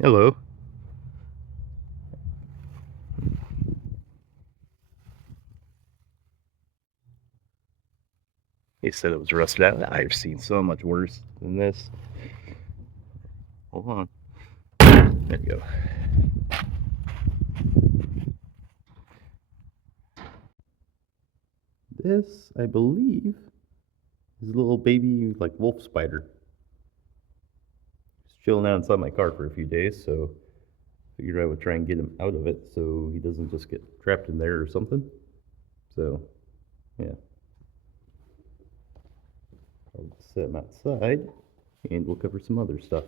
Hello. He said it was rusted out. I've seen so much worse than this. Hold on. There you go. This, I believe, is a little baby like wolf spider. He's chilling out inside my car for a few days, so figured I would try and get him out of it so he doesn't just get trapped in there or something. So, yeah. I'll set him outside and we'll cover some other stuff.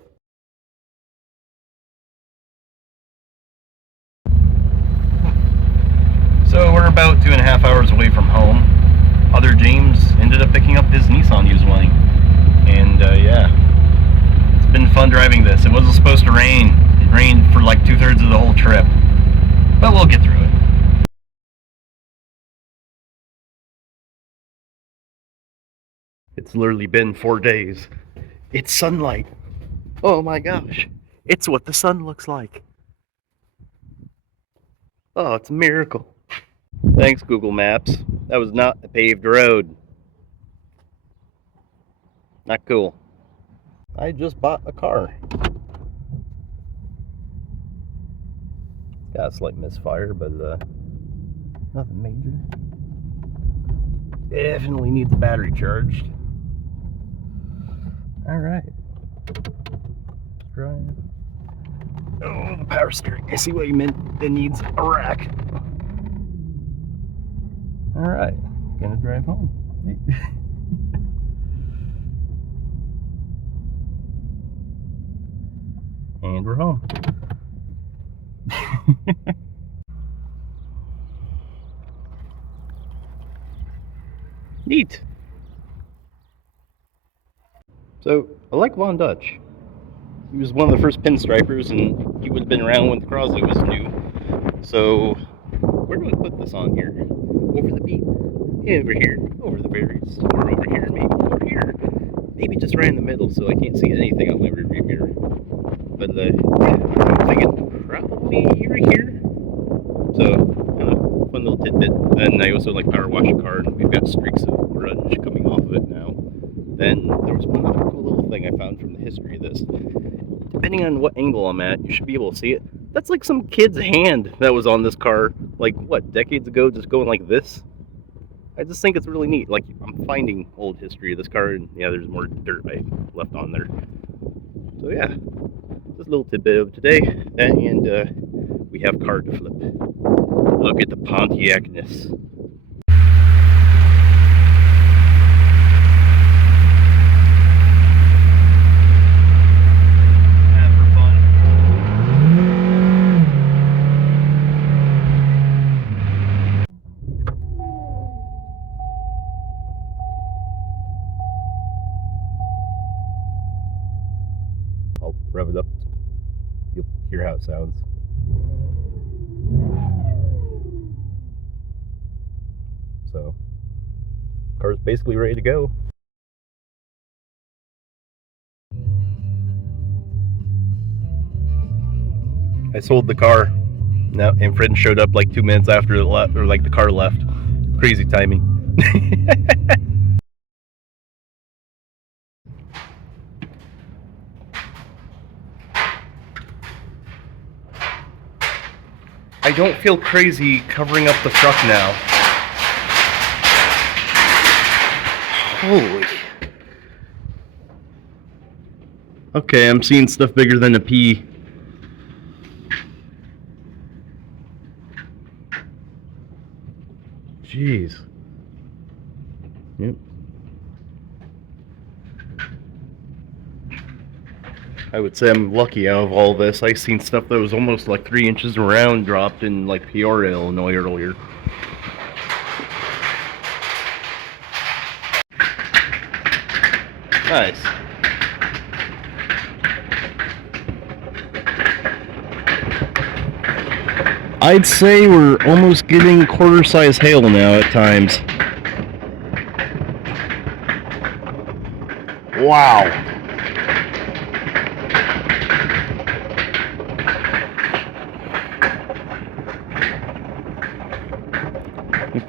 So we're about 2.5 hours away from home. Other James ended up picking up his Nissan he was wanting. And yeah, it's been fun driving this. It wasn't supposed to rain. It rained for like 2/3 of the whole trip. But we'll get through it. It's literally been 4 days. It's sunlight. Oh my gosh. It's what the sun looks like. Oh, it's a miracle. Thanks, Google Maps. That was not a paved road. Not cool. I just bought a car. Got a slight misfire, but nothing major. Definitely needs the battery charged. Alright. Drive. Oh, the power steering. I see what you meant. It needs a rack. Alright. Gonna drive home. And we're home. Neat. So, I like Von Dutch. He was one of the first pinstripers, and he would have been around when the Crosley was new. So, where do I put this on here? Over the beat. Over here. Over the berries. Or over here, maybe. Or here. Maybe just right in the middle so I can't see anything on my rearview mirror. But I'm thinking probably right here. So, fun little tidbit. And I also like power wash a car, and we've got streaks of grunge coming off of it now. Then there was one other cool little thing I found from the history of this. Depending on what angle I'm at, you should be able to see it. That's like some kid's hand that was on this car, like what, decades ago, just going like this. I just think it's really neat. Like, I'm finding old history of this car, and yeah, there's more dirt I left on there. So yeah, just a little tidbit of today, and we have card to flip. Look at the Pontiacness. I'll rev it up. You'll hear how it sounds. So, car's basically ready to go. I sold the car. Now, and Fred showed up like 2 minutes after it left, or like the car left. Crazy timing. I don't feel crazy covering up the truck now. Holy. Okay, I'm seeing stuff bigger than a pea. Jeez. Yep. I would say I'm lucky out of all this. I seen stuff that was almost like 3 inches around dropped in like Peoria, Illinois earlier. Nice. I'd say we're almost getting quarter-size hail now at times. Wow.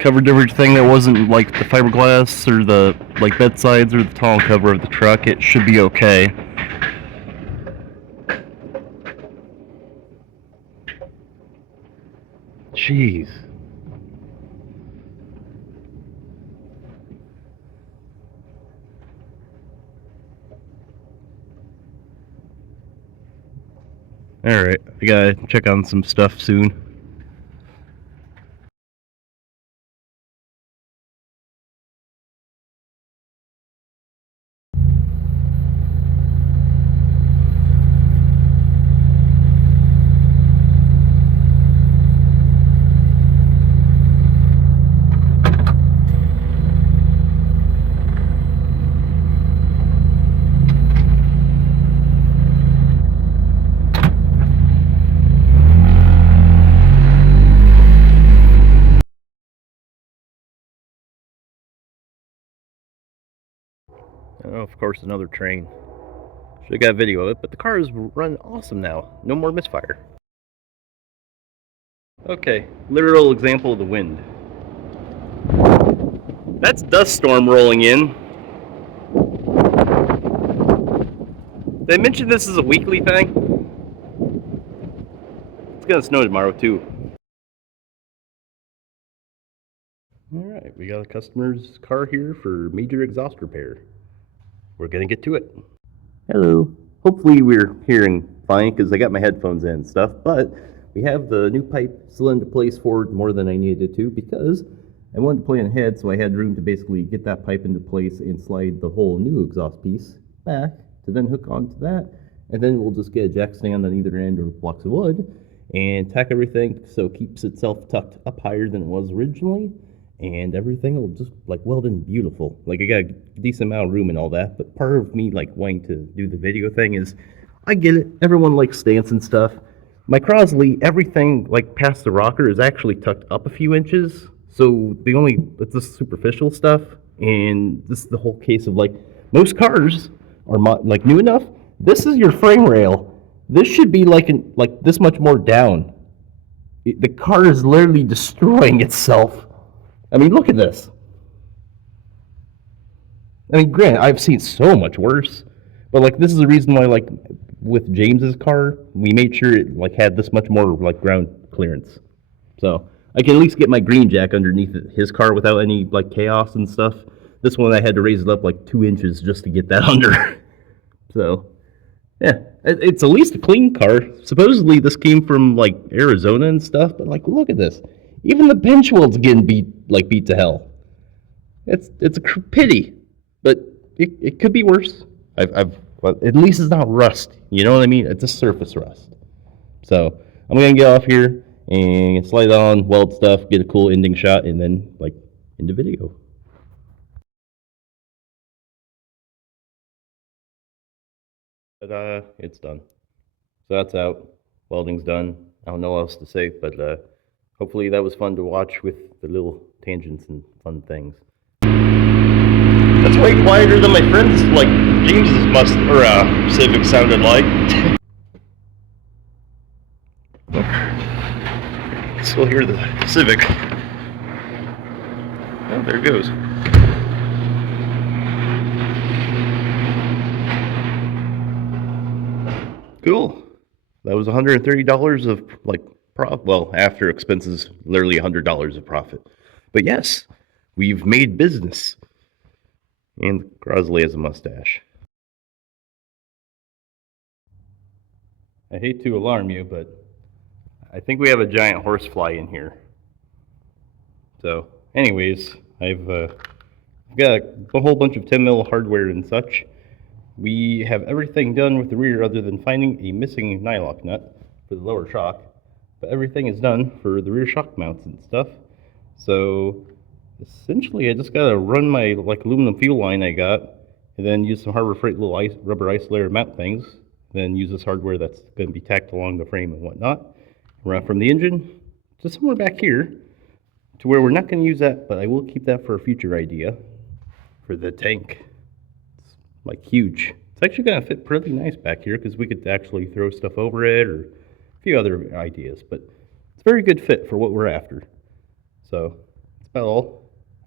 covered everything that wasn't like the fiberglass or the like bedsides or the tonneau cover of the truck. It should be okay. Jeez. Alright, I gotta check on some stuff soon. Oh, of course, another train. Should have got a video of it, but the car is running awesome now. No more misfire. Okay, literal example of the wind. That's dust storm rolling in. Did I mention this is a weekly thing? It's gonna snow tomorrow too. Alright, we got a customer's car here for major exhaust repair. We're gonna get to it. Hello. Hopefully we're hearing fine because I got my headphones in and stuff, but we have the new pipe still into place forward more than I needed to because I wanted to plan ahead, so I had room to basically get that pipe into place and slide the whole new exhaust piece back to then hook onto that, and then we'll just get a jack stand on either end or blocks of wood and tack everything so it keeps itself tucked up higher than it was originally, and everything will just like weld in beautiful. Like I got a decent amount of room and all that, but part of me like wanting to do the video thing is I get it. Everyone likes stance and stuff. My Crosley, everything like past the rocker is actually tucked up a few inches, so it's just superficial stuff. And this is the whole case of like most cars are like new enough. This is your frame rail. This should be like this much more down. The car is literally destroying itself. I mean, look at this. I mean, granted, I've seen so much worse, but like this is the reason why, like with James's car, we made sure it like had this much more like ground clearance, so I can at least get my green jack underneath his car without any like chaos and stuff. This one I had to raise it up like 2 inches just to get that under. So, yeah, it's at least a clean car. Supposedly this came from like Arizona and stuff, but like look at this. Even the bench welds getting beat to hell. It's a pity, but it could be worse. Well, at least it's not rust. You know what I mean? It's a surface rust. So I'm gonna get off here and slide on, weld stuff, get a cool ending shot, and then like end the video. But it's done. So that's out. Welding's done. I don't know what else to say, but hopefully that was fun to watch with the little tangents and fun things. That's way quieter than my friend's, like, James's Civic sounded like. Still hear the Civic. Oh, there it goes. Cool. That was $130 of, like, well, after expenses, literally $100 of profit. But yes, we've made business. And Crosley has a mustache. I hate to alarm you, but I think we have a giant horsefly in here. So, anyways, I've got a whole bunch of 10 mil hardware and such. We have everything done with the rear other than finding a missing nylock nut for the lower shock. But everything is done for the rear shock mounts and stuff. So essentially I just gotta run my like aluminum fuel line I got, and then use some Harbor Freight little rubber isolator mount things, then use this hardware that's gonna be tacked along the frame and whatnot, run from the engine to somewhere back here to where we're not gonna use that, but I will keep that for a future idea for the tank. It's like huge. It's actually gonna fit pretty nice back here because we could actually throw stuff over it or a few other ideas, but it's a very good fit for what we're after. So it's Well,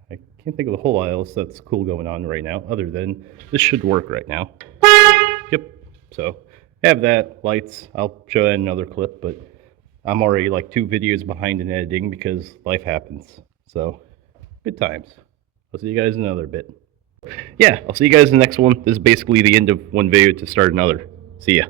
I can't think of a whole lot else that's cool going on right now, other than this should work right now. Yep. So have that lights. I'll show that in another clip, but I'm already like 2 videos behind in editing because life happens. So good times. I'll see you guys in another bit. Yeah, I'll see you guys in the next one. This is basically the end of one video to start another. See ya.